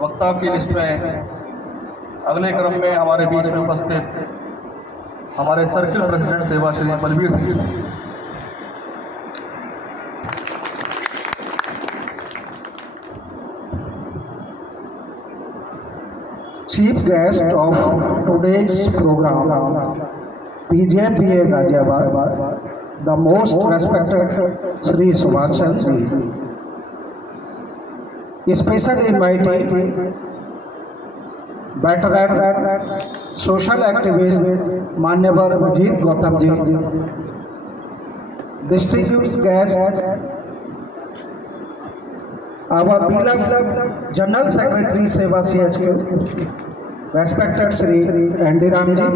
वक्ता की लिस्ट में अगले क्रम में हमारे बीच में उपस्थित हमारे सर्किल प्रेसिडेंट सेवा Shri Balbir Singh ji. Chief guest of today's program, PJPA Ghaziabad, the most respected Sri Subhash Chandra ji, special invited veteran social activist Manyabhar Ajit Gautam ji, distinguished guest our beloved General Secretary Seva CHQ, respected Sri Andy Ram ji,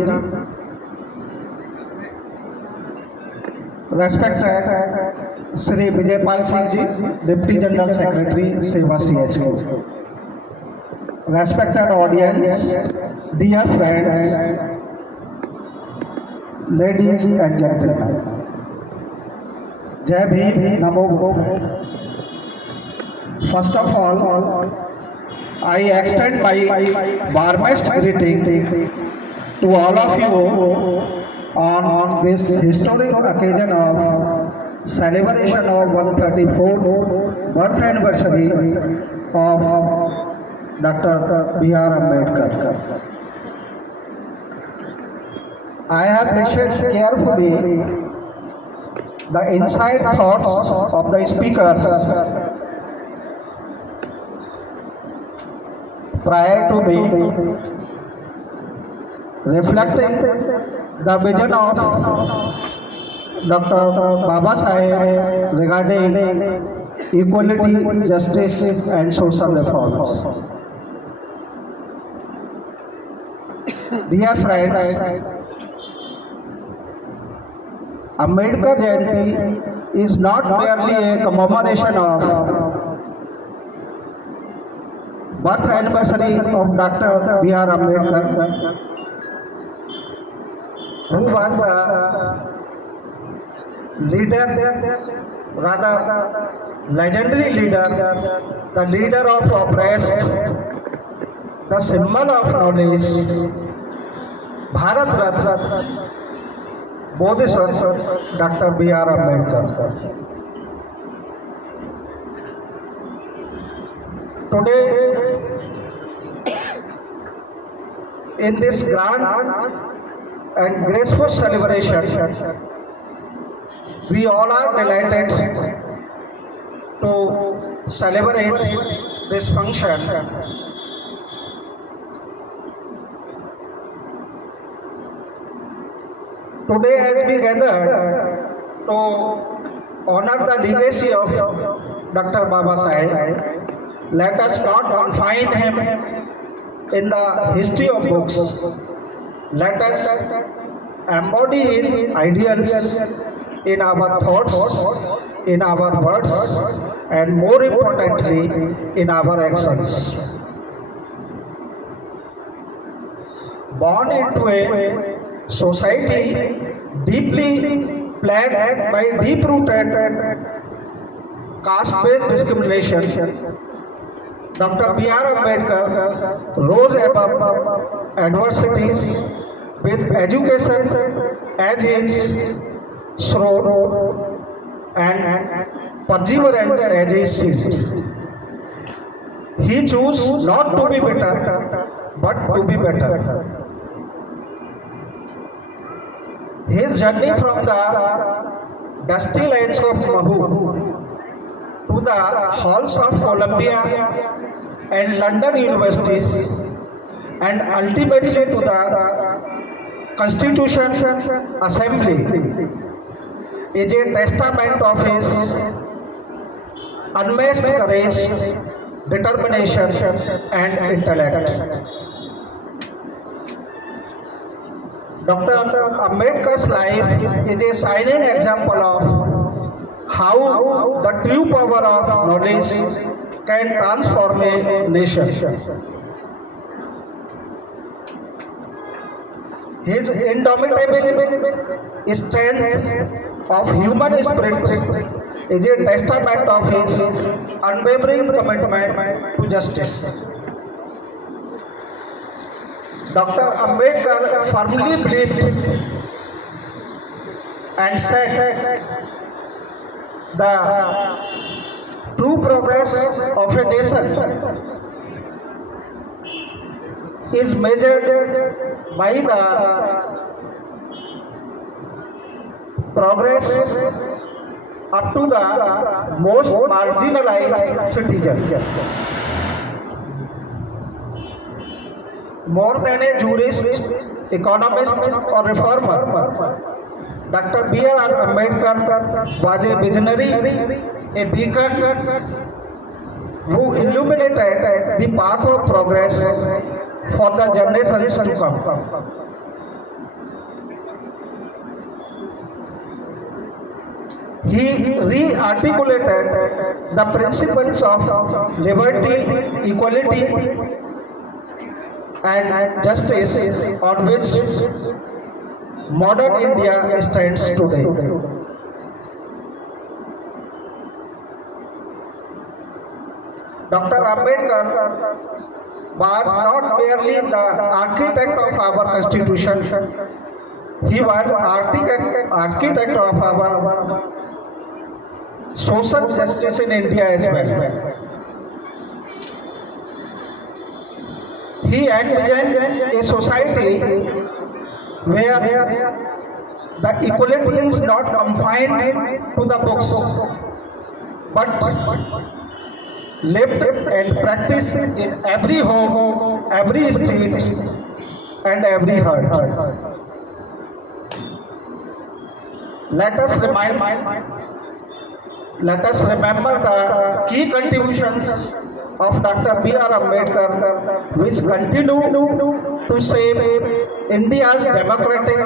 respected Sri Vijay Pal Singh ji, Deputy General Secretary Seva CHQ, respected audience, dear friends, ladies and gentlemen, Jai Bhim, Namo Buddhaya. First of all, I extend my warmest greeting to all of you on this historic occasion of celebration of 134th birth anniversary of Dr. B.R. Ambedkar. I have listened carefully the inside thoughts of the speakers prior to me, reflecting the vision of Dr. Baba Saheb regarding equality, justice and social reforms. Dear friends, Ambedkar Jayanti is not merely a commemoration of birth anniversary of Dr. B.R. Ambedkar, who was the leader, rather legendary leader, the leader of oppressed, the symbol of knowledge, Bharat Ratna, Bodhisattva, Dr. B.R. Ambedkar. Today, in this grand and graceful celebration, we all are delighted to celebrate this function. Today, as we gather to honor the legacy of Dr. Baba Saheb, let us not confine him in the history of books. Let us embody his ideals in our thoughts, in our words, and more importantly, in our actions. Born into a society deeply plagued by deep-rooted caste-based discrimination, Dr. B.R. Ambedkar rose above adversities with education as his sword and perseverance as his shield. He chose not to be better, but to be better. His journey from the dusty lanes of Mahu to the halls of Columbia and London universities and ultimately to the Constitution Assembly is a testament of his unmatched courage, determination and intellect. Dr. Ambedkar's life is a shining example of how the true power of knowledge can transform a nation. His indomitable strength of human spirit is a testament of his unwavering commitment to justice. Dr. Ambedkar firmly believed and said the true progress of a nation is measured by the progress up to the most marginalized citizen. More than a jurist, economist or reformer, Dr. B.R. Ambedkar was a visionary, a beacon who illuminated the path of progress for the generations to come. He re-articulated the principles of liberty, equality, and justice on which modern India stands today. Dr. Ambedkar was not merely the architect of our constitution, he was architect of our social justice in India as well. He envisioned a society where the equality is not confined to the books, but lived and practiced in every home, every street, and every heart. Let us remember the key contributions of Dr. B.R. Ambedkar, which continue to shape India's democratic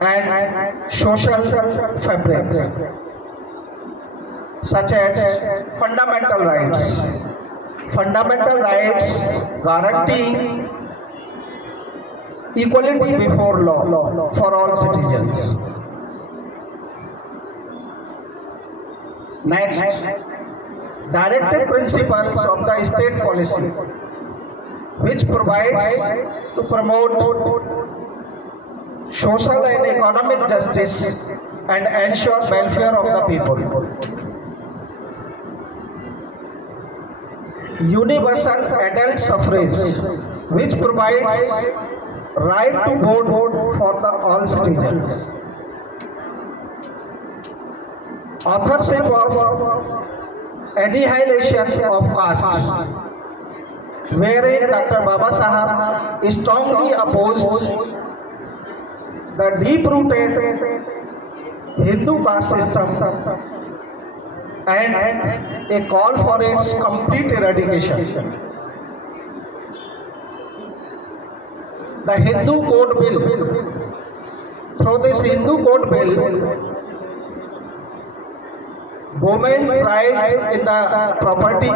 and social fabric, such as fundamental rights. Fundamental rights guarantee equality before law for all citizens. Next, directive principles of the state policy, which provides to promote social and economic justice and ensure welfare of the people. Universal adult suffrage, which provides right to vote for the all citizens. Authorship of annihilation of caste, wherein Dr. Baba Sahab strongly opposed the deep-rooted Hindu caste system and a call for its complete eradication. The Hindu Code Bill, through this Hindu Code Bill, women's right in the property,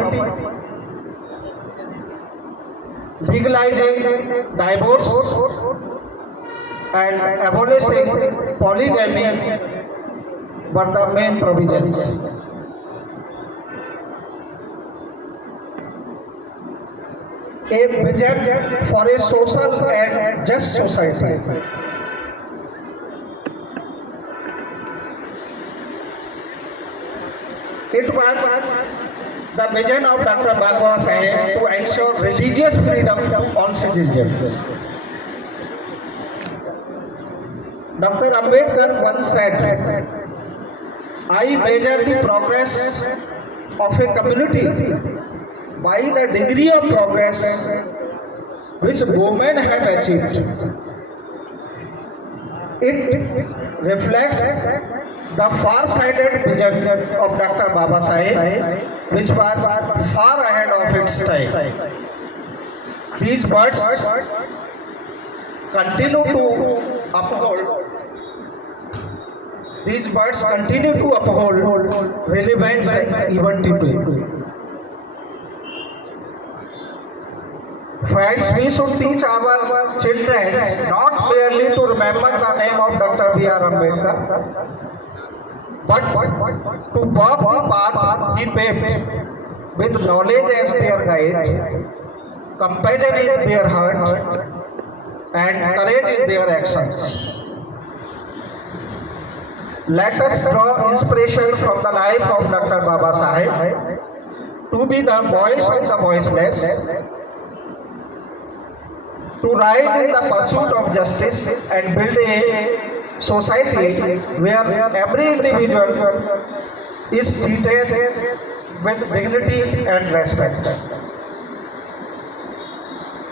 legalizing divorce and abolishing polygamy were the main provisions. A vision for a social and just society. It was the vision of Dr. Baba Saheb to ensure religious freedom on citizens. Dr. Ambedkar once said, I measure the progress of a community by the degree of progress which women have achieved. It reflects the far-sighted vision of Dr. Baba Saheb, which was far ahead of its time. These words continue to uphold relevance even today. Friends, we should teach our children not merely to remember the name of Dr. B.R. Ambedkar, but to walk the path he paved with knowledge as their guide, compassion is their heart, and courage in their actions. Let us draw inspiration from the life of Dr. Baba Saheb to be the voice of the voiceless, to rise in the pursuit of justice and build a society where every individual is treated with dignity and respect.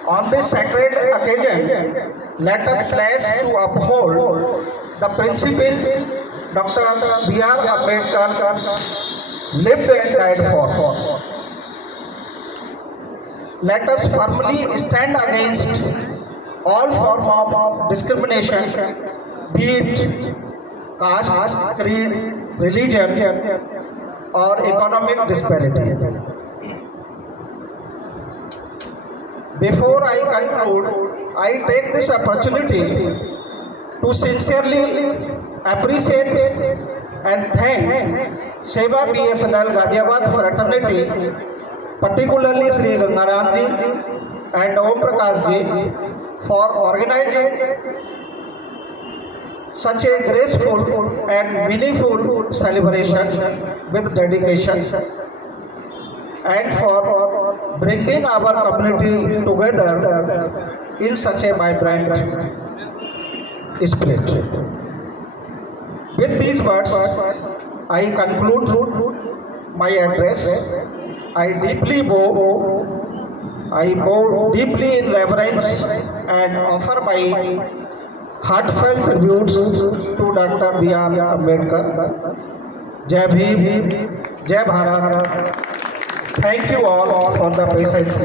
On this sacred occasion, let us pledge to uphold the principles Dr. B.R. Ambedkar lived and died for. Let us firmly stand against all form of discrimination, be it caste, creed, religion, or economic disparity. Before I conclude, I take this opportunity to sincerely appreciate and thank Seva BSNL Ghaziabad fraternity, particularly Sri Gangaram ji and Om Prakash ji, for organizing such a graceful and meaningful celebration with dedication, and for bringing our community together in such a vibrant spirit. With these words, I conclude my address. I bow deeply in reverence and offer my heartfelt tributes to Dr. B.R. Ambedkar. Jai Bhim, Jai Bharat. Thank you all for the patience.